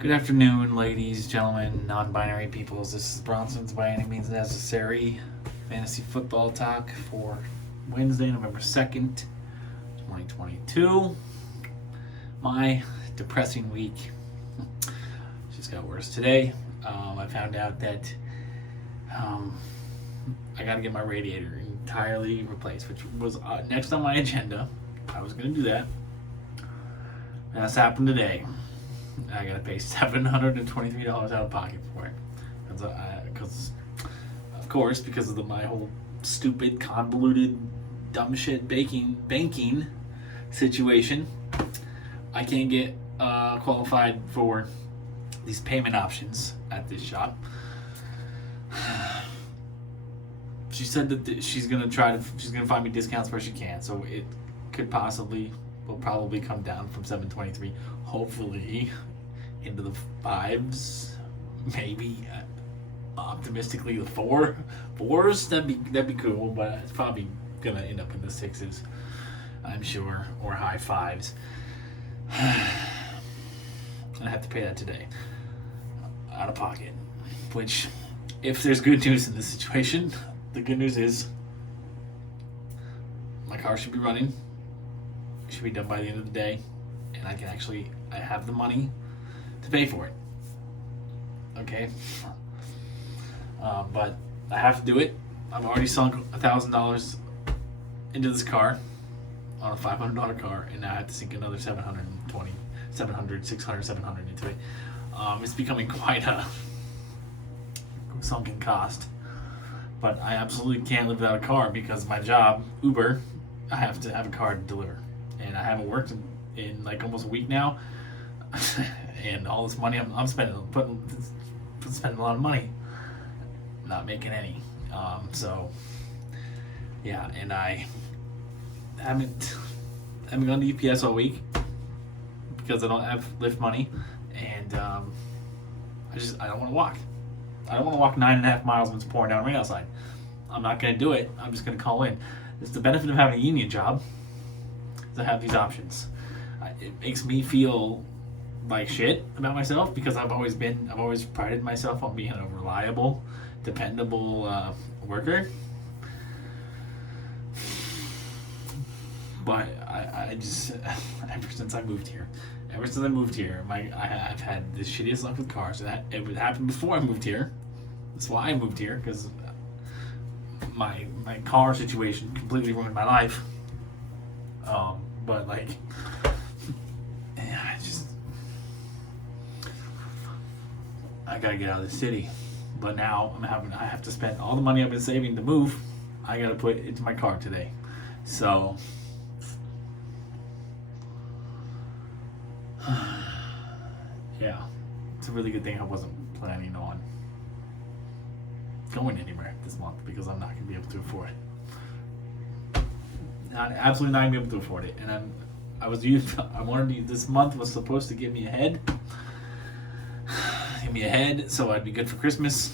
Good afternoon, ladies, gentlemen, non-binary peoples. This is Bronson's By Any Means Necessary fantasy football talk for Wednesday, November 2nd, 2022. My depressing week just got worse today. I found out that I got to get my radiator entirely replaced, which was next on my agenda. I was going to do that. And that's happened today. I gotta pay $723 out of pocket for it, because of my whole stupid, convoluted, dumb shit banking situation. I can't get qualified for these payment options at this shop. She said that she's gonna find me discounts where she can, so it will probably come down from $723, hopefully into the fives, maybe optimistically the fours. That'd be cool, but it's probably gonna end up in the sixes, I'm sure, or high fives. I have to pay that today out of pocket, which, if there's good news in this situation, the good news is my car should be running. It should be done by the end of the day, and I have the money to pay for it. Okay? But I have to do it. I've already sunk $1,000 into this car on a $500 car, and now I have to sink another $700 into it. It's becoming quite a sunken cost. But I absolutely can't live without a car because my job, Uber, I have to have a car to deliver. And I haven't worked in like almost a week now. And all this money I'm spending a lot of money, not making any. So yeah, and I haven't gone to UPS all week because I don't have Lyft money, and I don't want to walk. I don't want to walk 9.5 miles when it's pouring down rain outside. I'm not going to do it. I'm just going to call in. It's the benefit of having a union job, is I have these options. It makes me feel like shit about myself because I've always prided myself on being a reliable, dependable worker. But I just ever since I moved here, I've had the shittiest luck with cars. It would happen before I moved here. That's why I moved here, because my car situation completely ruined my life. But like, yeah, I gotta get out of the city. But now I have to spend all the money I've been saving to move. I gotta put into my car today. So yeah, it's a really good thing I wasn't planning on going anywhere this month because I'm not going to be able to afford it. Absolutely not going to be able to afford it. And this month was supposed to get me ahead. So I'd be good for Christmas.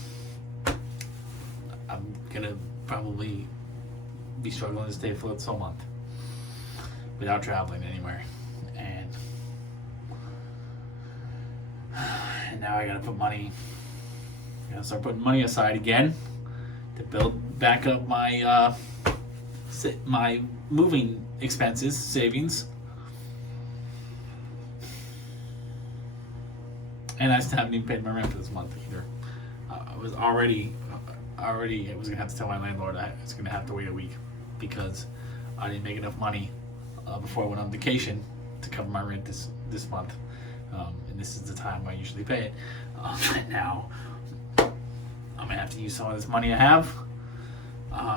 I'm going to probably be struggling to stay afloat this whole month without traveling anywhere. And now I gotta start putting money aside again to build back up my my moving expenses, savings. And I still haven't even paid my rent for this month either. I was gonna have to tell my landlord I was gonna have to wait a week because I didn't make enough money before I went on vacation to cover my rent this month. And this is the time I usually pay it. But now I'm gonna have to use some of this money I have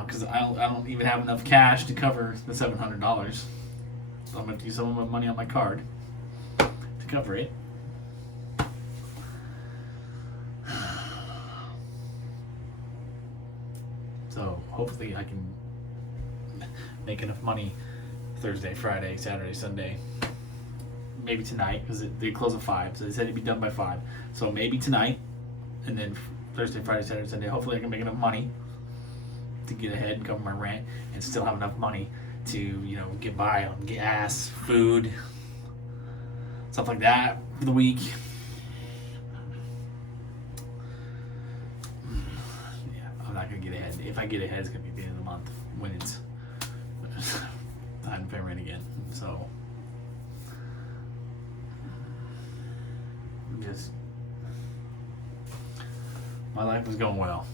because I don't even have enough cash to cover the $700. So I'm gonna have to use some of my money on my card to cover it. So hopefully I can make enough money Thursday, Friday, Saturday, Sunday. Maybe tonight, because they close at 5, so they said it'd be done by 5. So maybe tonight, and then Thursday, Friday, Saturday, Sunday. Hopefully I can make enough money to get ahead and cover my rent, and still have enough money to get by on gas, food, stuff like that for the week. if I get ahead, it's going to be at the end of the month when it's time to pay rent again. So, just, my life was going well,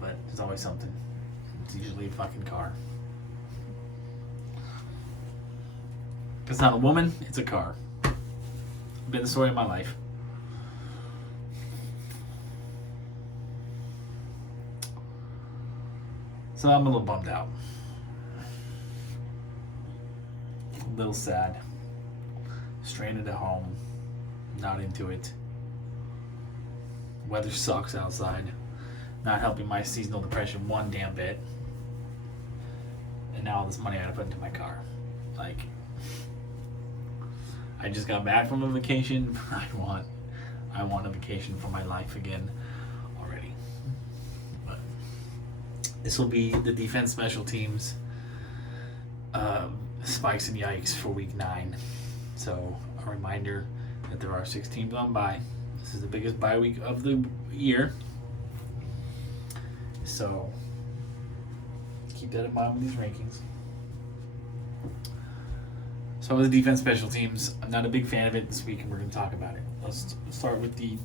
but there's always something. It's usually a fucking car. If it's not a woman, it's a car. Been the story of my life. So I'm a little bummed out. A little sad. Stranded at home. Not into it. Weather sucks outside. Not helping my seasonal depression one damn bit. And now all this money I gotta put into my car. Like, I just got back from a vacation. I want a vacation for my life again already. But this will be the defense special teams spikes and yikes for week 9. So a reminder that there are 6 teams on bye. This is the biggest bye week of the year. So keep that in mind with these rankings. So with the defense special teams, I'm not a big fan of it this week, and we're going to talk about it. Let's start with the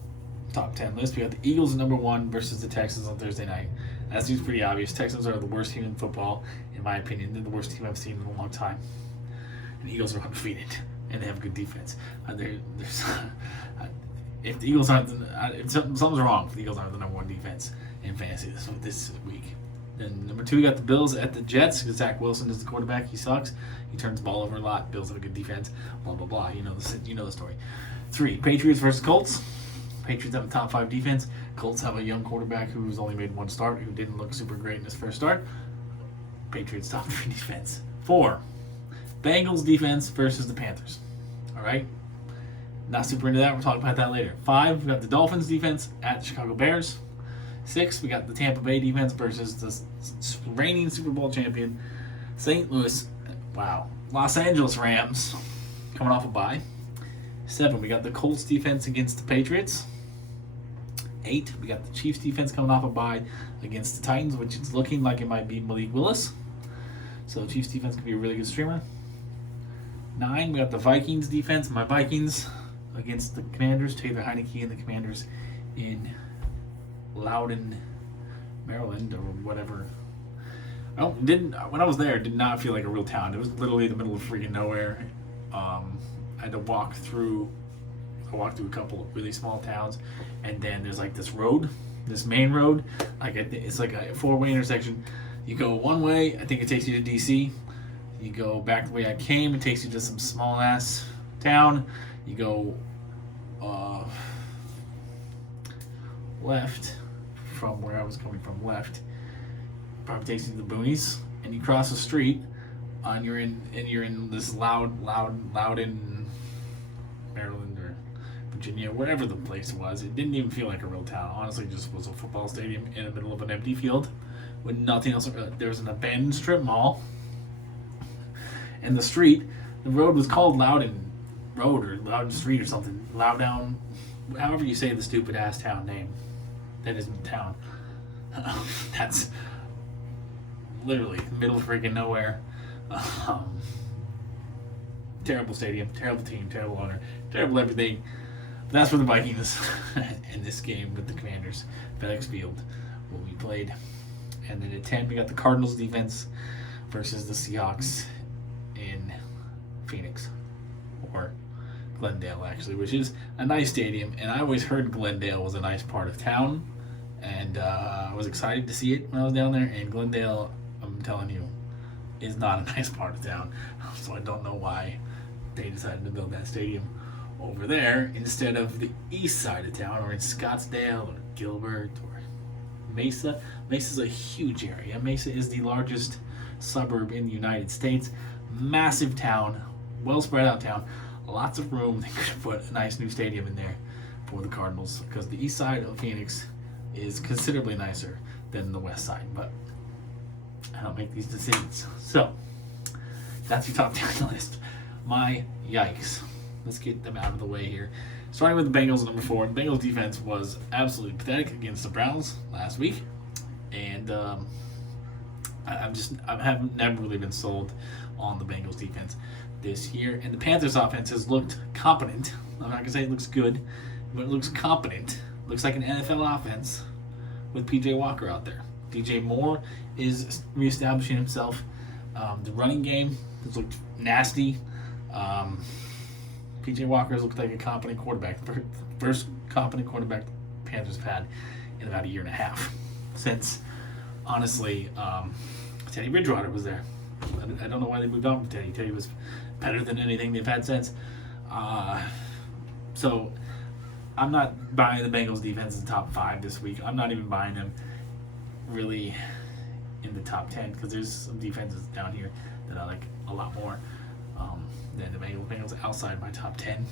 top 10 list. We got the Eagles at number 1 versus the Texans on Thursday night. That seems pretty obvious. Texans are the worst team in football, in my opinion. They're the worst team I've seen in a long time. And the Eagles are undefeated, and they have good defense. If the Eagles aren't, something's wrong if the Eagles aren't the number 1 defense in fantasy this week. Then number 2, we got the Bills at the Jets because Zach Wilson is the quarterback. He sucks. He turns the ball over a lot. Bills have a good defense. Blah blah blah. You know the story. 3, Patriots versus Colts. Patriots have a top 5 defense. Colts have a young quarterback who's only made 1 start, who didn't look super great in his first start. Patriots top 3 defense. 4, Bengals defense versus the Panthers. All right. Not super into that. We'll talk about that later. 5, we got the Dolphins defense at the Chicago Bears. 6, we got the Tampa Bay defense versus the reigning Super Bowl champion Los Angeles Rams coming off a bye. 7, we got the Colts defense against the Patriots. 8, we got the Chiefs defense coming off a bye against the Titans, which is looking like it might be Malik Willis. So the Chiefs defense could be a really good streamer. 9, we got the Vikings defense, my Vikings, against the Commanders. Taylor Heineke and the Commanders in Loudon, Maryland, or whatever. When I was there, it did not feel like a real town. It was literally in the middle of freaking nowhere. I had to walk through a couple of really small towns, and then there's like this road, this main road, like it's like a 4-way intersection. You go one way, I think it takes you to DC. You go back the way I came, it takes you to some small ass town. You go left from where I was coming from, left probably takes you to the boonies, and you cross the street, and you're in this Loudon, Maryland or Virginia, wherever the place was. It didn't even feel like a real town. Honestly, it just was a football stadium in the middle of an empty field with nothing else. There was an abandoned strip mall, and the road was called Loudon Road or Loudon Street or something. Loudon, however you say the stupid ass town name. That isn't town. That's literally middle of freaking nowhere. Terrible stadium, terrible team, terrible owner, terrible everything. But that's where the Vikings in this game with the Commanders, FedEx Field, will be played. And then at 10, we got the Cardinals defense versus the Seahawks in Phoenix, or Glendale actually, which is a nice stadium. And I always heard Glendale was a nice part of town, and I was excited to see it when I was down there. And Glendale, I'm telling you, is not a nice part of town. So I don't know why they decided to build that stadium over there instead of the east side of town, or in Scottsdale or Gilbert or Mesa. Mesa's a huge area. Mesa is the largest suburb in the United States. Massive town, well spread out town. Lots of room. They could have put a nice new stadium in there for the Cardinals, because the east side of Phoenix is considerably nicer than the west side. But I don't make these decisions. So that's your top 10 list. My yikes. Let's get them out of the way here. Starting with the Bengals at number 4. The Bengals defense was absolutely pathetic against the Browns last week. and I haven't never really been sold on the Bengals defense this year. And the Panthers offense has looked competent. I'm not gonna say it looks good, but it looks competent. Looks like an NFL offense with PJ Walker out there. DJ Moore is reestablishing himself. The running game has looked nasty. PJ Walker has looked like a competent quarterback. First competent quarterback the Panthers have had in about a year and a half. Since, honestly, Teddy Bridgewater was there. I don't know why they moved on from Teddy. Teddy was better than anything they've had since. So I'm not buying the Bengals defense in the top 5 this week. I'm not even buying them really in the top 10 because there's some defenses down here that I like a lot more than the Bengals outside my top 10.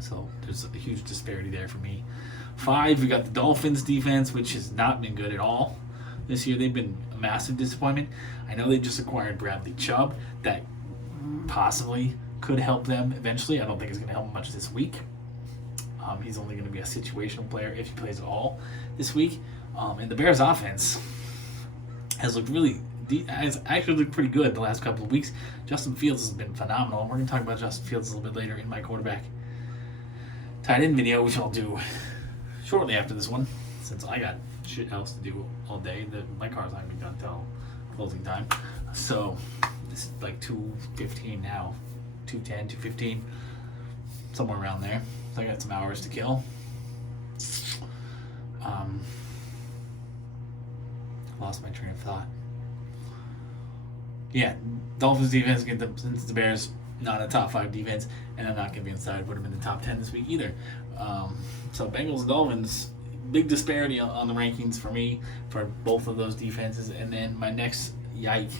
So there's a huge disparity there for me. 5, we got the Dolphins defense, which has not been good at all this year. They've been a massive disappointment. I know they just acquired Bradley Chubb. That possibly could help them eventually. I don't think it's going to help them much this week. He's only going to be a situational player if he plays at all this week. And the Bears offense has looked has actually looked pretty good the last couple of weeks. Justin Fields has been phenomenal. We're going to talk about Justin Fields a little bit later in my quarterback tight end video, which I'll do shortly after this one, since I got shit else to do all day. My car's not going to be done until closing time. So this is like 2:15 now, 2:10, 2:15, somewhere around there. So I got some hours to kill. Lost my train of thought. Yeah, Dolphins defense since the Bears not a top 5 defense, and I'm not convinced I would have been in the top 10 this week either. So Bengals and Dolphins, big disparity on the rankings for me for both of those defenses. And then my next yike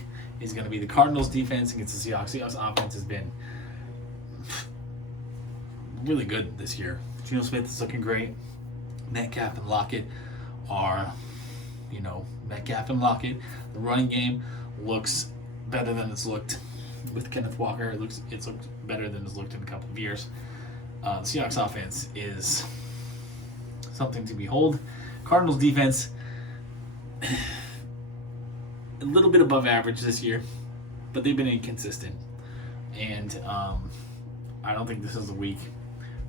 is going to be the Cardinals defense against the Seahawks. Seahawks offense has been really good this year. Geno Smith is looking great. Metcalf and Lockett are, Metcalf and Lockett. The running game looks better than it's looked with Kenneth Walker. It's looked better than it's looked in a couple of years. The Seahawks offense is something to behold. Cardinals defense, a little bit above average this year, but they've been inconsistent. And I don't think this is the week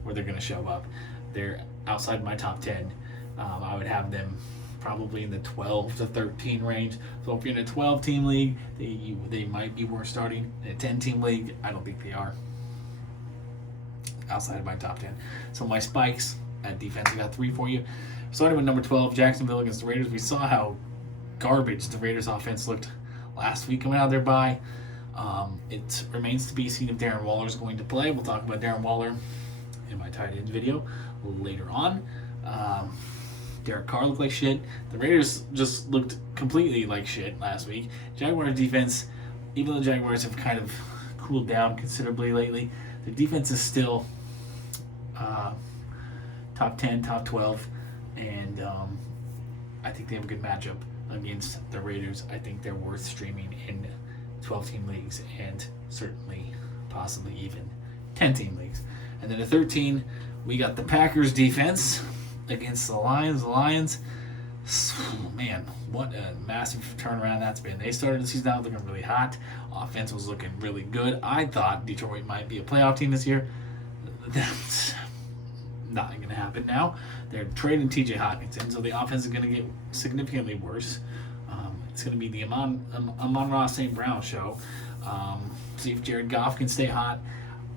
where they're going to show up. They're outside my top 10. I would have them probably in the 12 to 13 range. So if you're in a 12-team league, they might be worth starting. In a 10-team league, I don't think they are. Outside of my top 10. So my spikes at defense, I got 3 for you. Starting with number 12, Jacksonville against the Raiders. We saw how garbage the Raiders offense looked last week coming out of their bye. It remains to be seen if Darren Waller is going to play. We'll talk about Darren Waller in my tight end video later on. Derek Carr looked like shit. The Raiders just looked completely like shit last week. Jaguars defense, even though the Jaguars have kind of cooled down considerably lately, their defense is still top 10, top 12, and I think they have a good matchup against the Raiders. I think they're worth streaming in 12-team leagues and certainly, possibly even 10-team leagues. And then at 13, we got the Packers defense against the Lions. The Lions, man, what a massive turnaround that's been. They started the season out looking really hot. Offense was looking really good. I thought Detroit might be a playoff team this year. That's not going to happen now. They're trading TJ Hawkinson, so the offense is going to get significantly worse. It's going to be the Amon-Ra St. Brown show. See if Jared Goff can stay hot.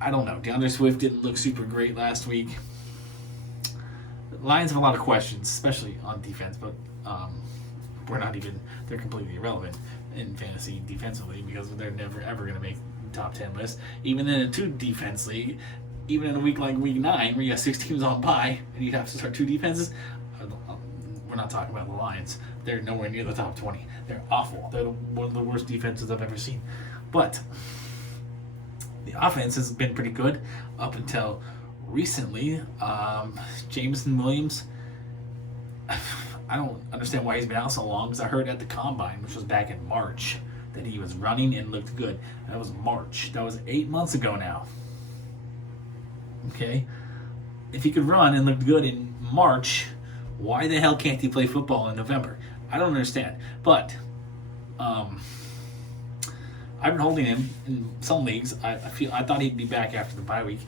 I don't know. DeAndre Swift didn't look super great last week. The Lions have a lot of questions, especially on defense, but they're completely irrelevant in fantasy defensively because they're never ever going to make the top 10 list. Even in a 2-defense league, even in a week like week 9 where you have 6 teams on bye and you have to start 2 defenses, we're not talking about the Lions. They're nowhere near the top 20. They're awful. They're one of the worst defenses I've ever seen. But the offense has been pretty good up until recently. Jameson Williams, I don't understand why he's been out so long because I heard at the Combine, which was back in March, that he was running and looked good. That was March. That was 8 months ago now. Okay? If he could run and look good in March, why the hell can't he play football in November? I don't understand. But I've been holding him in some leagues. I thought he'd be back after the bye week.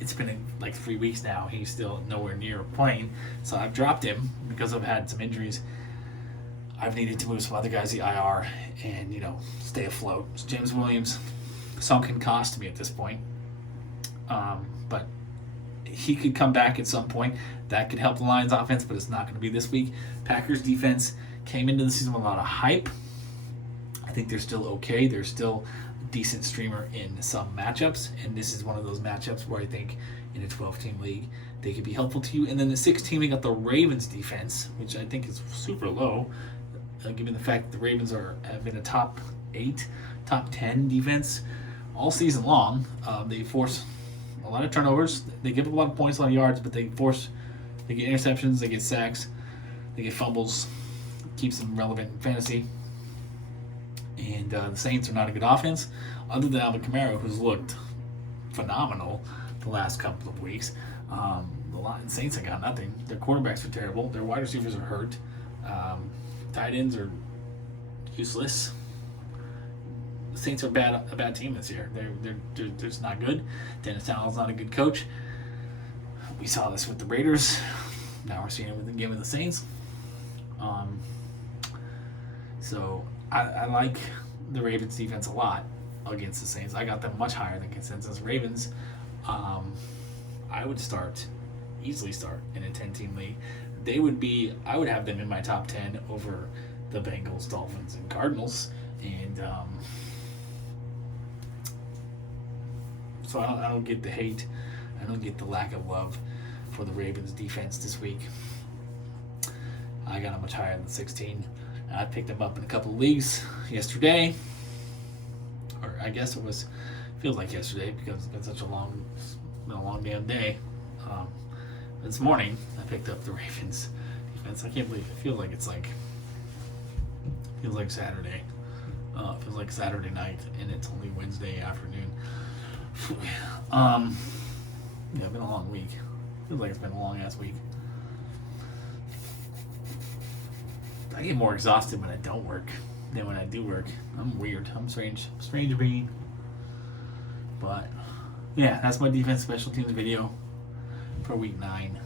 It's been like 3 weeks now. He's still nowhere near playing. So I've dropped him because I've had some injuries. I've needed to move some other guys to the IR and, stay afloat. So James Williams, sunken cost to me at this point. But he could come back at some point. That could help the Lions offense, but it's not going to be this week. Packers defense came into the season with a lot of hype. I think they're still okay. They're still a decent streamer in some matchups, and this is one of those matchups where I think in a 12-team league they could be helpful to you. And then the 6th team, we got the Ravens defense, which I think is super low, given the fact that the Ravens have been a top 8, top 10 defense all season long. They force a lot of turnovers. They give up a lot of points, a lot of yards, but they get interceptions, they get sacks, they get fumbles. Keeps them relevant in fantasy. And the Saints are not a good offense, other than Alvin Kamara, who's looked phenomenal the last couple of weeks. The Saints have got nothing. Their quarterbacks are terrible. Their wide receivers are hurt. Tight ends are useless. The Saints are a bad team this year. They're just not good. Dennis Allen's not a good coach. We saw this with the Raiders. Now we're seeing it with the game of the Saints. So I like the Ravens defense a lot against the Saints. I got them much higher than consensus. Ravens, I would easily start in a 10-team league. I would have them in my top 10 over the Bengals, Dolphins, and Cardinals. And so I don't get the hate. I don't get the lack of love for the Ravens defense this week. I got them much higher than 16. I picked them up in a couple of leagues yesterday. Or I guess feels like yesterday because it's been such a long damn day. This morning, I picked up the Ravens defense. I can't believe it. Feels like Saturday. It feels like Saturday night, and it's only Wednesday afternoon. It's been a long week. Feels like it's been a long ass week. I get more exhausted when I don't work than when I do work. I'm weird. I'm strange being. But yeah, that's my defense special teams video for week 9.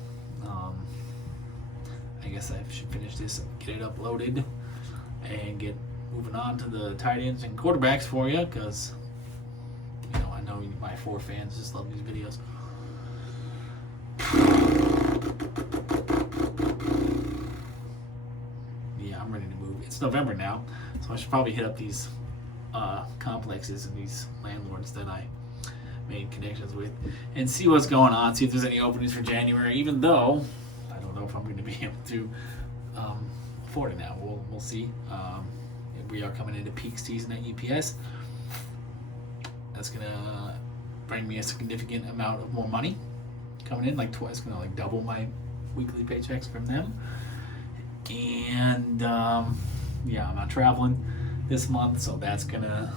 I guess I should finish this and get it uploaded and get moving on to the tight ends and quarterbacks for you, because I know my 4 fans just love these videos. Yeah, I'm ready to move. It's November now, so I should probably hit up these complexes and these landlords that I made connections with and see what's going on, see if there's any openings for January, even though I don't know if I'm going to be able to afford it now. We'll see. We are coming into peak season at UPS. That's going to bring me a significant amount of more money coming in, like twice. It's going to double my weekly paychecks from them. And I'm not traveling this month, so that's going to,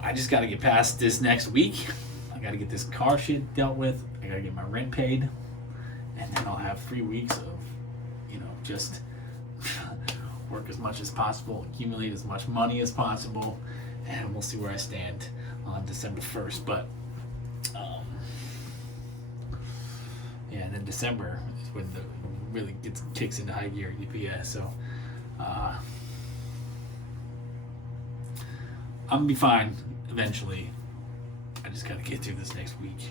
I just got to get past this next week. I got to get this car shit dealt with. I got to get my rent paid. And then I'll have 3 weeks of, just work as much as possible, accumulate as much money as possible, and we'll see where I stand on December 1st. But, and then December is when it really kicks into high gear at UPS. So, I'm going to be fine eventually. I just got to get through this next week,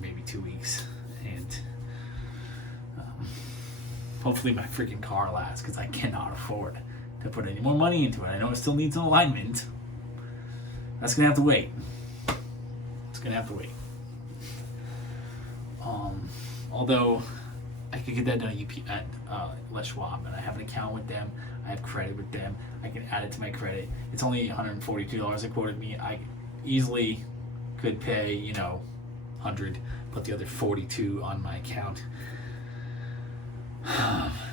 maybe 2 weeks, and hopefully my freaking car lasts, because I cannot afford to put any more money into it. I know it still needs an alignment. That's going to have to wait. It's going to have to wait. Although I could get that done at Les Schwab, and I have an account with them. I have credit with them. I can add it to my credit. It's only $142 they quoted me. I easily could pay, $100, put the other $42 on my account.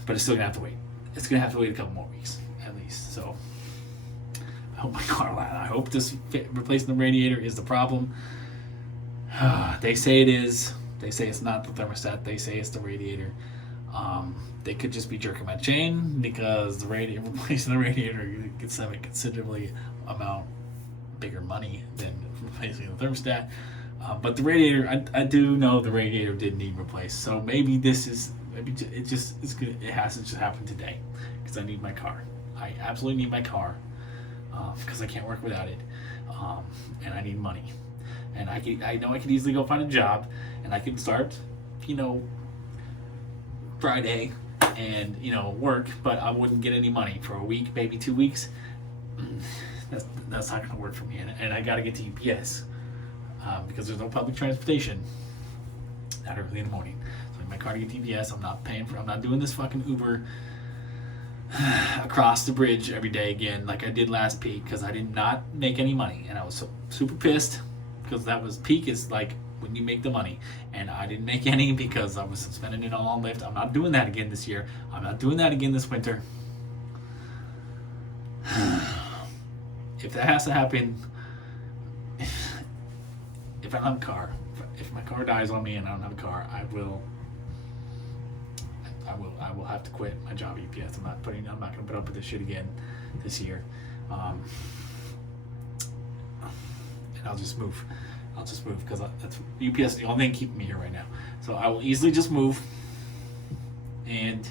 But it's still gonna have to wait. It's gonna have to wait a couple more weeks at least. So I hope my car lasts. I hope this replacing the radiator is the problem. They say it is. They say it's not the thermostat. They say it's the radiator. They could just be jerking my chain because the radiator, replacing the radiator gets them a considerably amount bigger money than replacing the thermostat. But the radiator, I do know the radiator did need replaced. So maybe it has to just happen today because I need my car. I absolutely need my car because I can't work without it, and I need money. And I know I could easily go find a job, and I could start, Friday, and work, but I wouldn't get any money for a week, maybe 2 weeks. That's not going to work for me, and I got to get to UPS because there's no public transportation that early in the morning. So I need my car to get to UPS. I'm not doing this fucking Uber across the bridge every day again like I did last peak because I did not make any money, and I was so super pissed because that was peak is like when you make the money, and I didn't make any because I was spending it all on Lyft. I'm not doing that again this year. I'm not doing that again this winter. If that has to happen, if I don't have a car, if my car dies on me and I don't have a car, I will have to quit my job at UPS. I'm not going to put up with this shit again this year. And I'll just move because that's UPS. The only thing keeping me here right now. So I will easily just move, and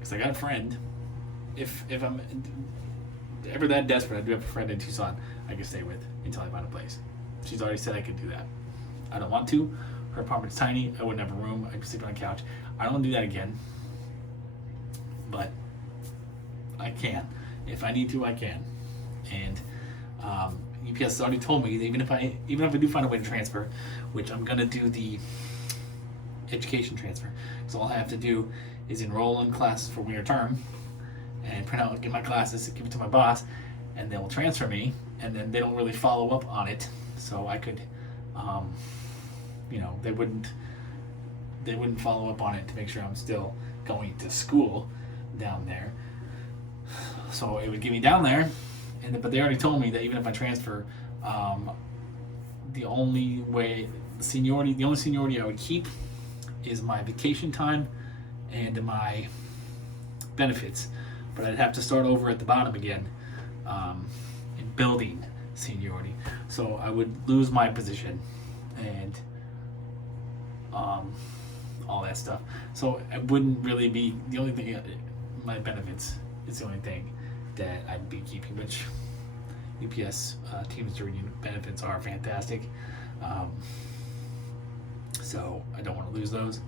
because I got a friend. If I'm ever that desperate, I do have a friend in Tucson I can stay with until I find a place. She's already said I could do that. I don't want to. Her apartment's tiny. I wouldn't have a room. I could sleep on a couch. I don't want to do that again. But I can. If I need to, I can. And UPS has already told me that even if I do find a way to transfer, which I'm gonna do the education transfer, because all I have to do is enroll in classes for winter term and print out and get my classes, give it to my boss, and they'll transfer me, and then they don't really follow up on it. So I could, they wouldn't follow up on it to make sure I'm still going to school down there. So it would get me down there, but they already told me that even if I transfer, the only seniority I would keep is my vacation time and my benefits. But I'd have to start over at the bottom again in building seniority. So I would lose my position and all that stuff. So it wouldn't really be the only thing. My benefits is the only thing that I'd be keeping, which UPS Teamster Union benefits are fantastic. So I don't want to lose those.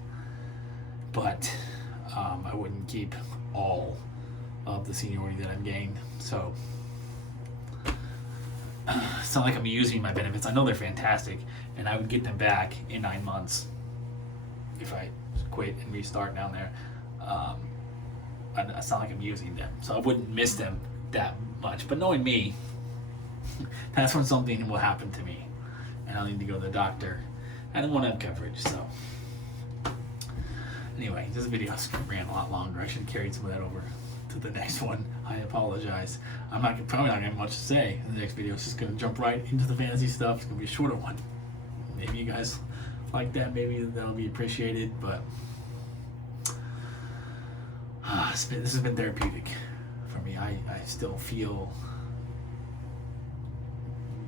But I wouldn't keep all of the seniority that I've gained. So it's not like I'm using my benefits. I know they're fantastic, and I would get them back in 9 months if I quit and restart down there. It's not like I'm using them, so I wouldn't miss them that much. But knowing me, that's when something will happen to me, and I'll need to go to the doctor. I don't want to have coverage, so anyway, this video ran a lot longer. I should have carried some of that over to the next one. I apologize. I'm probably not going to have much to say in the next video. It's just going to jump right into the fantasy stuff. It's going to be a shorter one. Maybe you guys like that. Maybe that'll be appreciated, but this has been therapeutic for me. I still feel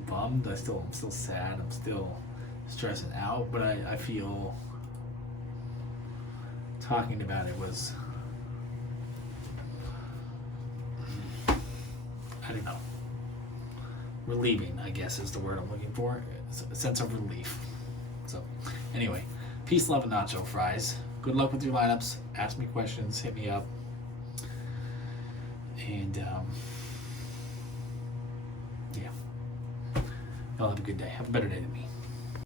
bummed. I'm still sad. I'm still stressing out, but I feel talking about it was, I don't know, relieving, I guess is the word I'm looking for. It's a sense of relief. So anyway, peace, love, and nacho fries. Good luck with your lineups. Ask me questions, hit me up, and yeah, y'all have a good day. Have a better day than me.